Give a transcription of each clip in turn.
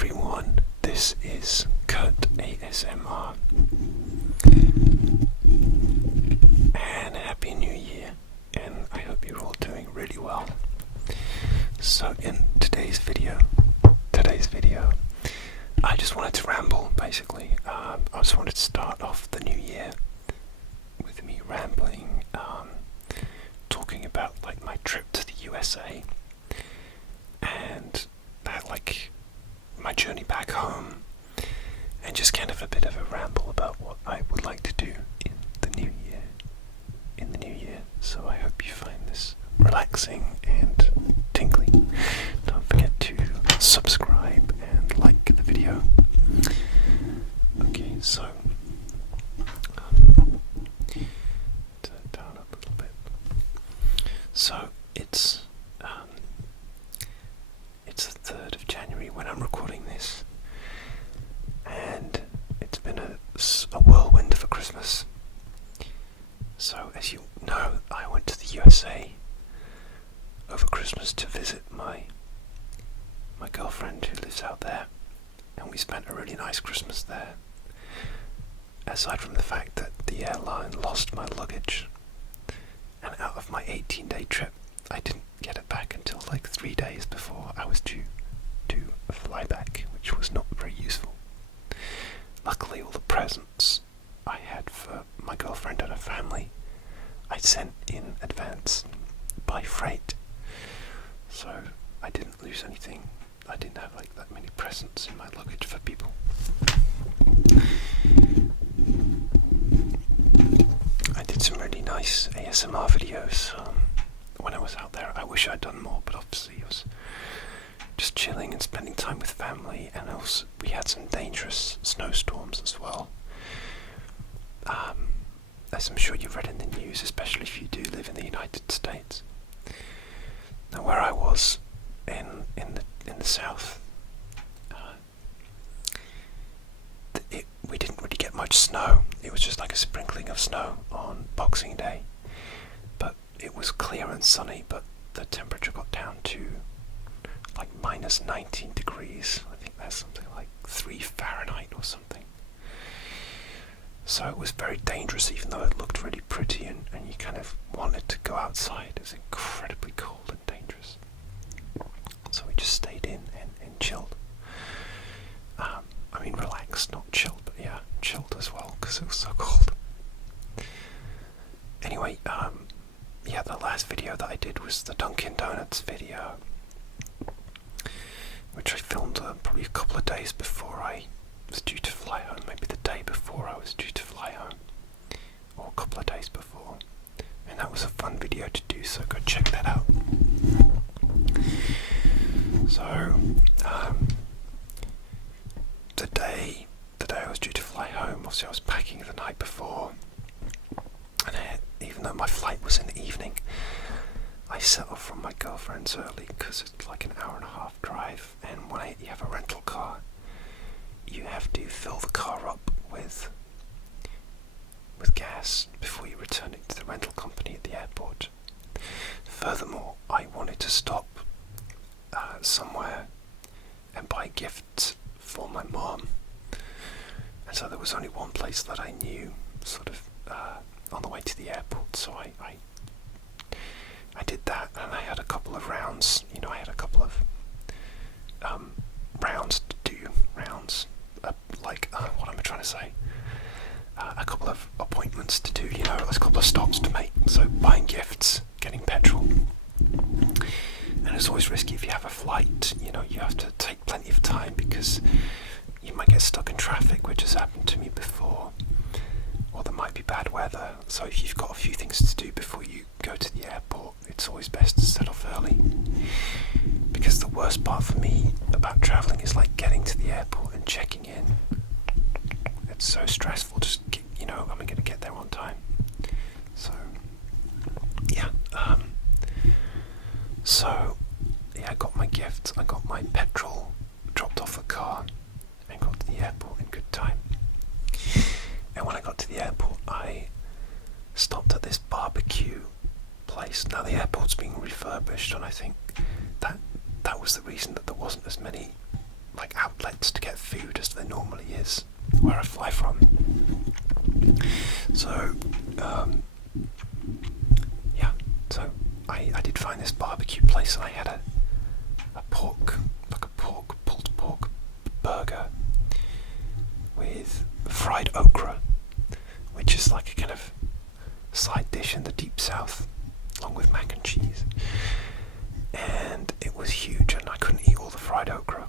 everyone, this is Kurt ASMR, and Happy New Year, and I hope you're all doing really well. So in today's video, I just wanted to ramble, basically. I just wanted to start off the new year with me rambling, talking about like my trip to the USA, and that, like, my journey back home, and just kind of a bit of a ramble about what I would like to do in the new year. So I hope you find this relaxing and tingly. Don't forget to subscribe and like the video. Okay, so turn it down a little bit. So it's the 3rd of January when I'm recording this, and it's been a whirlwind of a Christmas. So as you know, I went to the USA over Christmas to visit my girlfriend who lives out there, and we spent a really nice Christmas there. Aside from the fact that the airline lost my luggage, and out of my 18-day trip, I didn't get it back until like 3 days before I was due to fly back, which was not very useful. Luckily, all the presents I had for my girlfriend and her family I sent in advance by freight, so I didn't lose anything. I didn't have like that many presents in my luggage for people. I did some really nice ASMR videos when I was out there. I wish I'd done more, but obviously it was just chilling and spending time with family, and also we had some dangerous snowstorms as well. As I'm sure you've read in the news, especially if you do live in the United States. Now, where I was in the south, we didn't really get much snow. It was just like a sprinkling of snow on Boxing Day, but it was clear and sunny. But the temperature got down to like minus 19 degrees. I think that's something like 3 Fahrenheit or something. So it was very dangerous, even though it looked really pretty and you kind of wanted to go outside. It was incredibly cold and dangerous. So we just stayed in and chilled. I mean, relaxed, not chilled, but yeah, chilled as well, because it was so cold. Anyway, yeah, the last video that I did was the Dunkin' Donuts video, which I filmed probably a couple of days before I was due to fly home, maybe the day before I was due to fly home, or a couple of days before, and that was a fun video to do, so go check that out. So, the day I was due to fly home, obviously I was packing the night before, and even though my flight was in the evening, I set off from my girlfriend's early, because it's like an hour and a half drive, and when you have a rental car, you have to fill the car up with gas before you return it to the rental company at the airport. Furthermore, I wanted to stop somewhere and buy gifts for my mom, and so there was only one place that I knew, sort of on the way to the airport. So I did that, and I had a couple of rounds. I had a couple of rounds to do. What am I trying to say? A couple of appointments to do, a couple of stops to make. So buying gifts, getting petrol. And it's always risky if you have a flight, you have to take plenty of time, because you might get stuck in traffic, which has happened to me before, or there might be bad weather. So if you've got a few things to do before you go to the airport, it's always best to set off early. Because the worst part for me about travelling is like getting to the airport and checking in. It's so stressful, just, am I going to get there on time? So, yeah. I got my gifts, I got my petrol, dropped off the car, and got to the airport in good time. And when I got to the airport, I stopped at this barbecue place. Now the airport's being refurbished, and I think that was the reason that there wasn't as many like outlet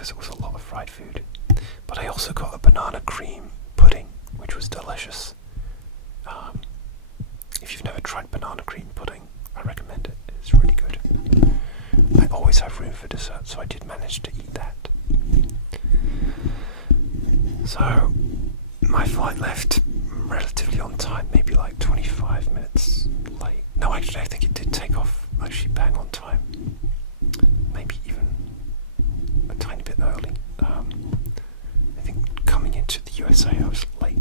because it was a lot of fried food. But I also got a banana cream pudding, which was delicious. If you've never tried banana cream pudding, I recommend it. It's really good. I always have room for dessert, so I did manage to eat that. So my flight left relatively on time, maybe like 25 minutes late. No, actually I think it did take off actually bang on time. Maybe even a tiny bit early. I think coming into the USA I was late.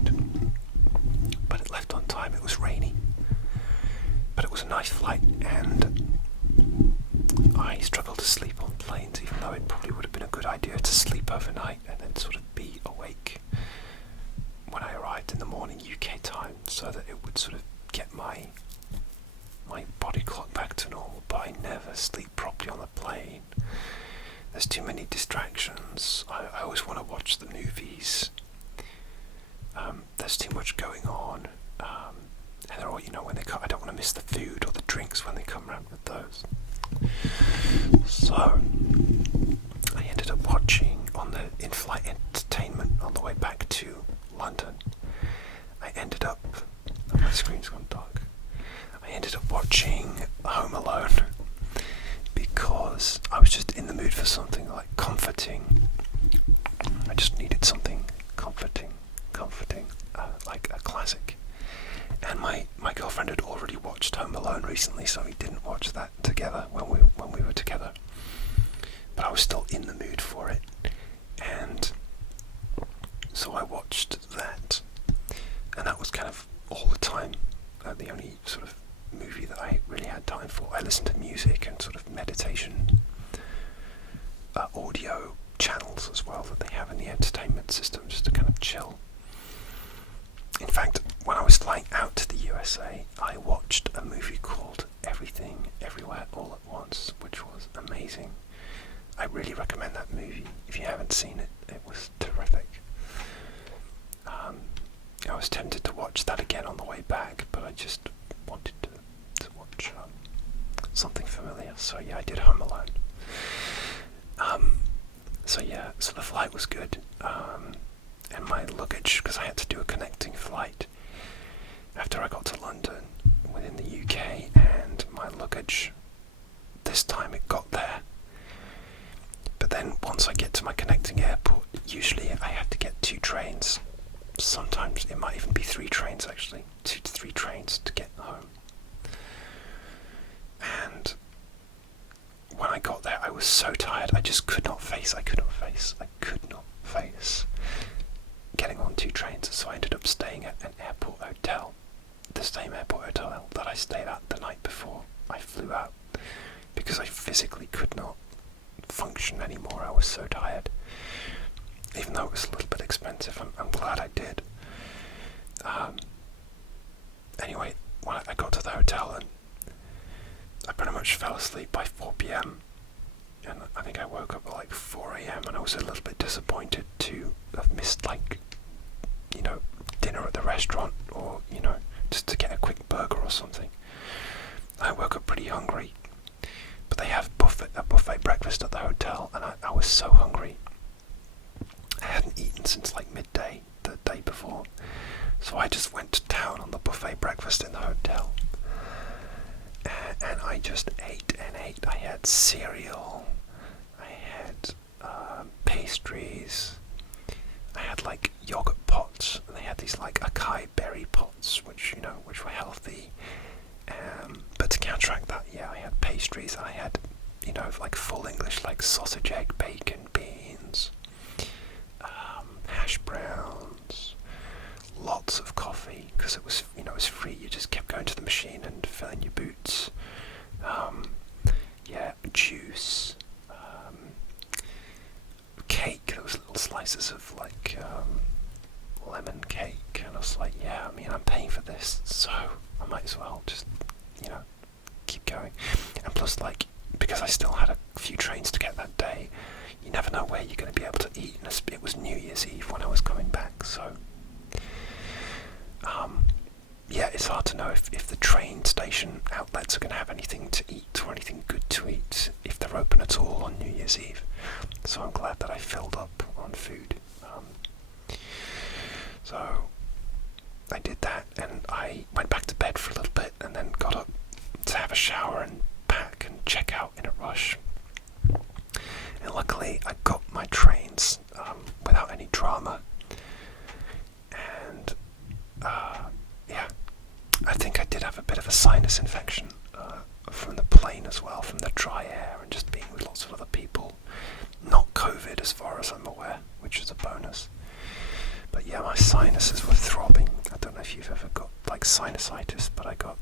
But it left on time. It was rainy. But it was a nice flight, and I struggled to sleep on planes, even though it probably would have been a good idea to sleep overnight and then sort of be awake when I arrived in the morning UK time, so that it would sort of get my body clock back to normal. But I never sleep properly on the plane. There's too many distractions. I always want to watch the movies. There's too much going on. And they're all, when they come, I don't want to miss the food or the drinks when they come around with those. So I ended up watching on the in-flight entertainment on the way back to London. My screen's gone dark. I ended up watching Home Alone because I was just in the mood for something like comforting. I just needed something comforting, like a classic. And my girlfriend had already watched Home Alone recently, so we didn't watch that together when we were together. But I was still in the mood for it, and so I watched that, and that was kind of all the time. The only sort of movie that I really had time for. I listened to music and sort of meditation audio channels as well that they have in the entertainment system, just to kind of chill. In fact, when I was flying out to the USA, I watched a movie called Everything, Everywhere, All at Once, which was amazing. I really recommend that movie. If you haven't seen it, it was terrific. I was tempted to watch that again on the way back, but I just wanted to watch something familiar. So yeah, I did Home Alone. So the flight was good. And my luggage, because I had to do a connecting flight after I got to London within the UK, and my luggage, this time it got there. But then once I get to my connecting airport, usually I have to get 2 trains. Sometimes it might even be 3 trains actually, 2 to 3 trains to get home. And when I got there, I was so tired. I just could not face getting on 2 trains, so I ended up staying at an airport hotel, the same airport hotel that I stayed at the night before I flew out, because I physically could not function anymore. I was so tired. Even though it was a little bit expensive, I'm glad I did. Anyway, when I got to the hotel, and I pretty much fell asleep by 4 p.m. And I think I woke up at like 4 a.m. and I was a little bit disappointed to have missed, dinner at the restaurant, or, just to get a quick burger or something. I woke up pretty hungry. But they have a buffet breakfast at the hotel, and I was so hungry. I hadn't eaten since like midday the day before. So I just went to town on the buffet breakfast in the hotel. And I just ate and ate. I had cereal, I had pastries, I had like yogurt pots, and they had these like acai berry pots, which were healthy. But to counteract that, I had pastries, and I had, like full English, like sausage, egg, bacon, beans, hash browns, lots of coffee, because it was, it was free. You just kept going to the machine and filling your boots. Juice, cake. There was little slices of like lemon cake, and I was like, I'm paying for this, so I might as well just, keep going. And plus, like, because I still had a few trains to get that day, you never know where you're going to be able to eat. And it was New Year's Eve when I was coming back, so it's hard to know if the train station outlets are going to have anything to eat or anything good to eat, if they're open at all on New Year's Eve. So I'm glad that I filled up on food. So I did that, and I went back to bed for a little bit, and then got up to have a shower and pack and check out in a rush. And luckily I got my trains without any drama. And I think I did have a bit of a sinus infection from the plane as well, from the dry air and just being with lots of other people. Not COVID as far as I'm aware, which is a bonus. But yeah, my sinuses were throbbing. I don't know if you've ever got like sinusitis, but I got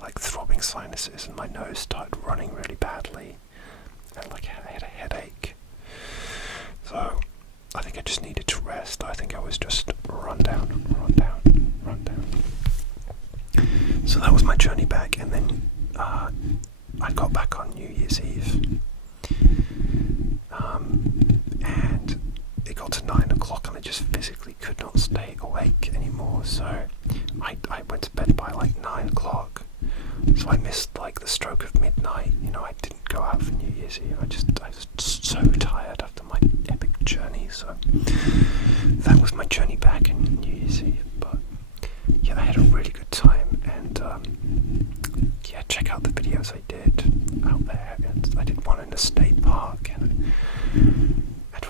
like throbbing sinuses, and my nose started running really badly, and like I had a headache. So I think I just needed to rest. I think I was just run down. So that was my journey back, and then I got back on New Year's Eve, and it got to 9 o'clock, and I just physically could not stay awake anymore. So I went to bed by like 9 o'clock. So I missed like the stroke of midnight. I didn't go out for New Year's Eve. I was so tired after my epic journey. So that was my journey back in New Year's Eve. But yeah, I had a really good time, and yeah, check out the videos I did out there. And I did one in a state park, and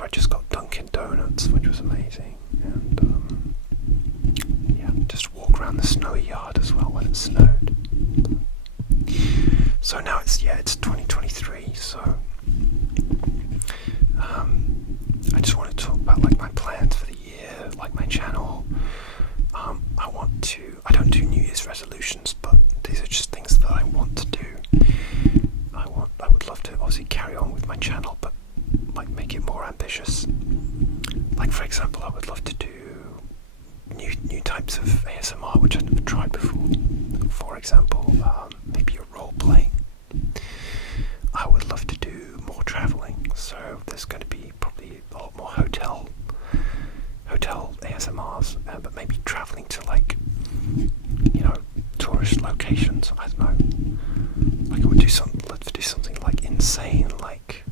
I just got Dunkin' Donuts, which was amazing. And yeah, just walk around the snowy yard as well when it snowed. So now it's 2023, so I just want to talk about like my plans for the year, like my channel. I don't do New Year's resolutions, but these are just things that I want to do. I would love to obviously carry on with my channel, but like make it more ambitious. Like for example, I would love to do new types of ASMR which I've never tried before. For example, maybe a role playing. I would love to do more traveling, so there's going to be probably a lot more hotel ASMRs, but maybe traveling to like tourist locations. I don't know. Like I would let's do something like insane, like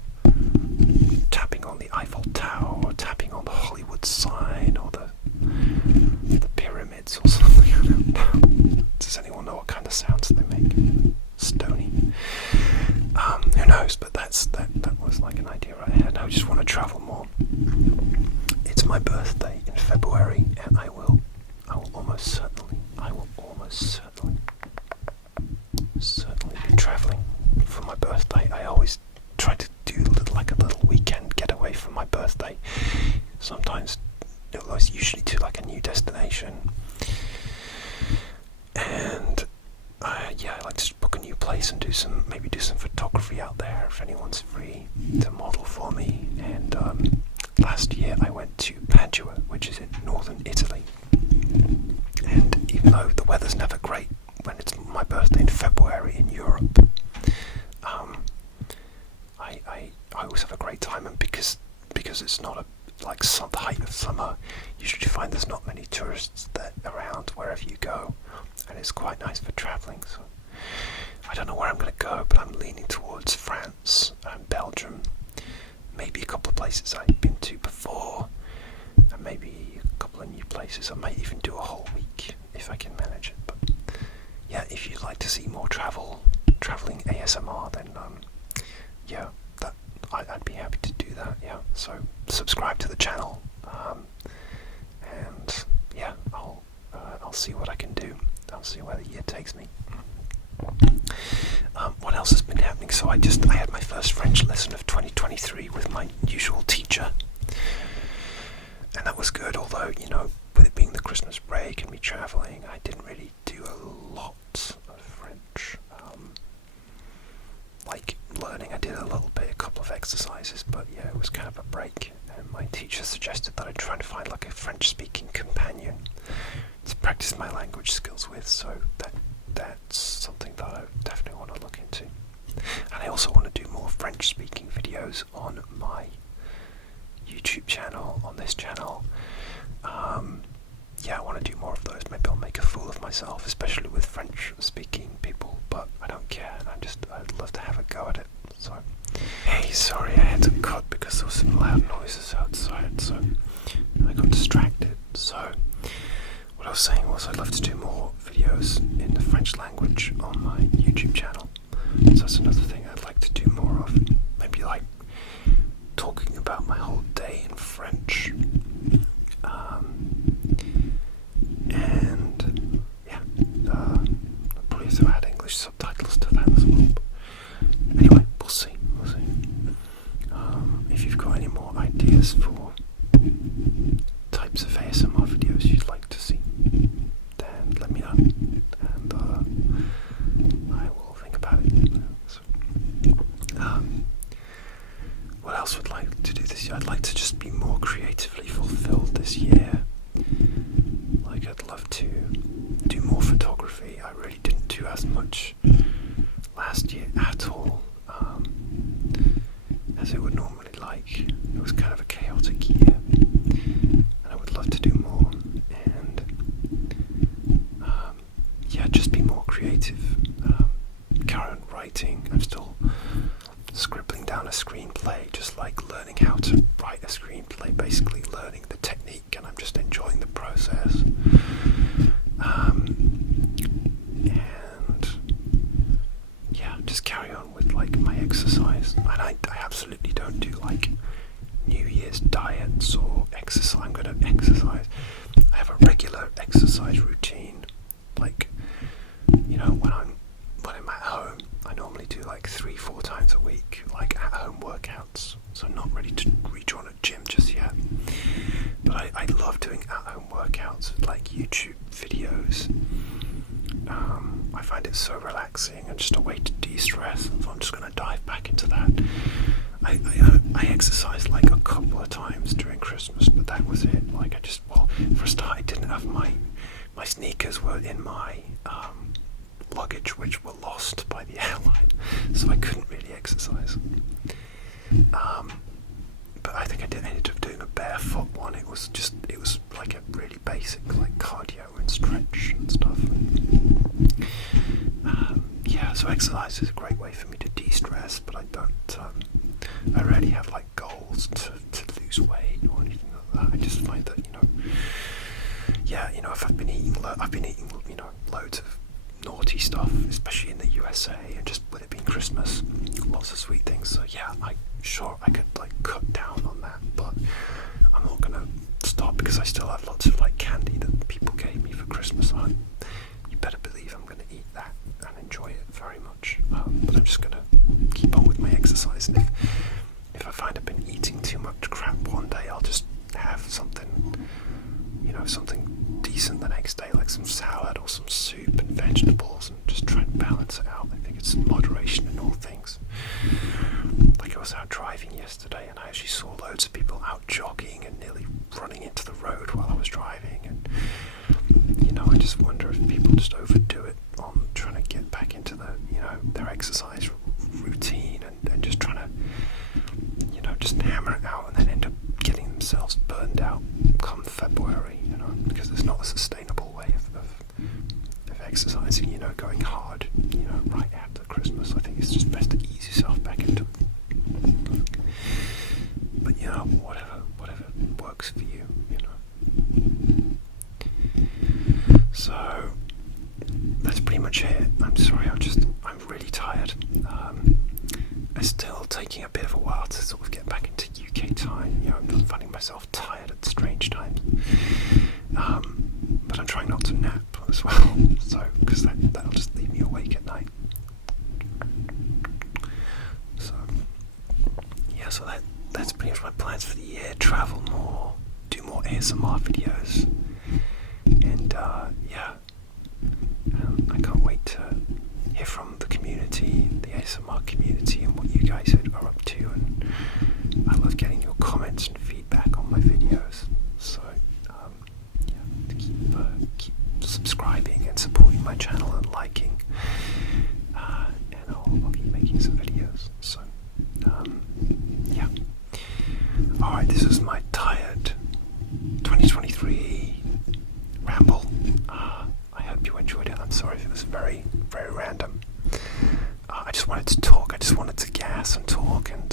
tapping on the Eiffel Tower, or tapping on the Hollywood sign, or the pyramids, or something. I don't know. Does anyone know what kind of sounds they make? Stony. Who knows? But that was like an idea I had. I just want to travel more. It's my birthday in February, and I will almost certainly be traveling for my birthday. I always try to do a little weekend getaway for my birthday. Sometimes it's usually to like a new destination, and I like to book a new place and do some photography out there if anyone's free to model for me. And last year I went to Padua, which is in northern Italy, and even though the weather's never great when it's my birthday in February in Europe, I always have a great time, and because it's not the height of summer, you usually find there's not many tourists around wherever you go, and it's quite nice for travelling. So I don't know where I'm going to go, but I'm leaning towards France and Belgium, maybe a couple of places I've been to before, and maybe a couple of new places. I might even do a whole week if I can manage it. But yeah, if you'd like to see more travelling ASMR, then I'd be happy to do that. Yeah, so subscribe to the channel, and yeah, I'll see what I can do. I'll see where the year takes me. What else has been happening? So I had my first French lesson of 2023 with my usual teacher, and that was good. Although with it being the Christmas break and me travelling, I didn't really do a lot of French. Like learning, I did a little bit, a couple of exercises, but yeah, it was kind of a break. And my teacher suggested that I try and find like a French-speaking companion to practice my language skills with. So that's something that I definitely want to look into. And I also want to do more French-speaking videos on my YouTube channel, on this channel. Yeah, I want to do more of those. Maybe I'll make a fool of myself, especially with French-speaking people, but I don't care. I'd love to have a go at it. So, hey, sorry, I had to cut because there was some loud noises outside, so I got distracted. So, what I was saying was I'd love to do more videos in the French language on my YouTube channel. So that's another thing I'd like to do more of. Maybe like talking about my whole day in French. And yeah, I'll probably have to add English subtitles to that as well. But anyway, we'll see. If you've got any more ideas for types of ASMR videos you'd like to see, then let me know, and I will think about it. So, what else would I like to do this year? I'd like to just be more creatively fulfilled this year. Like, I'd love to do more photography. I really didn't do as much last year at all as I would normally like. It was kind of a chaotic year, and I would love to do more, and yeah, just be more creative. Carry on writing. I'm still scribbling down a screenplay, just like learning how to write a screenplay, basically learning the technique, and I'm just enjoying the process. And yeah, just carry on with like my exercise. And I absolutely don't do like New Year's diets or exercise. I'm going to exercise. I have a regular exercise routine. Like, you know, when I'm at home, I normally do like 3-4 times a week, like at home workouts. So I'm not ready to rejoin a gym just yet. But I love doing at home workouts, like YouTube videos. I find it so relaxing and just a way to de-stress. So I'm just going to dive back into that. I exercised like a couple of times during Christmas, but that was it. Like, for a start, I didn't have my sneakers were in my luggage, which were lost by the airline, so I couldn't really exercise. But I think I ended up doing a barefoot one. It was like a really basic like cardio and stretch and stuff. Yeah, so exercise is a great way for me to de-stress, but I rarely have like goals to lose weight or anything like that. I just find that, if I've been eating loads of naughty stuff, especially in the USA, and just with it being Christmas, lots of sweet things. So yeah, I could like cut down on that, but I'm not gonna stop because I still have lots of like candy that people gave me for Christmas. You better believe I'm gonna eat that and enjoy it very much. But I'm just gonna keep on with my exercise, and if I find I've been eating too much crap one day, I'll just have something decent the next day, like some salad or some soup and vegetables, and just try and balance it out. I think it's moderation in all things. Like, I was out driving yesterday and I actually saw loads of people out jogging and nearly running into the road while I was driving, and I just wonder if people just overdo it on trying to get back into their exercise routine, and just trying to just hammer it out and then end up getting themselves burned out come February, because it's not a sustainable way of exercising, going hard, right after Christmas. I think it's just best to ease yourself back into it. But whatever works for you, So that's pretty much it. I'm sorry, I'm really tired. It's still taking a bit of a while to sort of get back into UK time. I'm finding myself tired at strange times. But I'm trying not to nap as well, because that'll just leave me awake at night. So yeah, that's pretty much my plans for the year. Travel more, do more ASMR videos, and I can't wait to hear from the community, the ASMR community, and what you guys are up to. And I love getting your comments and feedback on my videos. So to keep subscribing and supporting my channel and liking, and I'll keep making some videos. So yeah. Alright, this is my tired 2023 ramble. I hope you enjoyed. very, very random. I just wanted to talk. I just wanted to gas and talk, and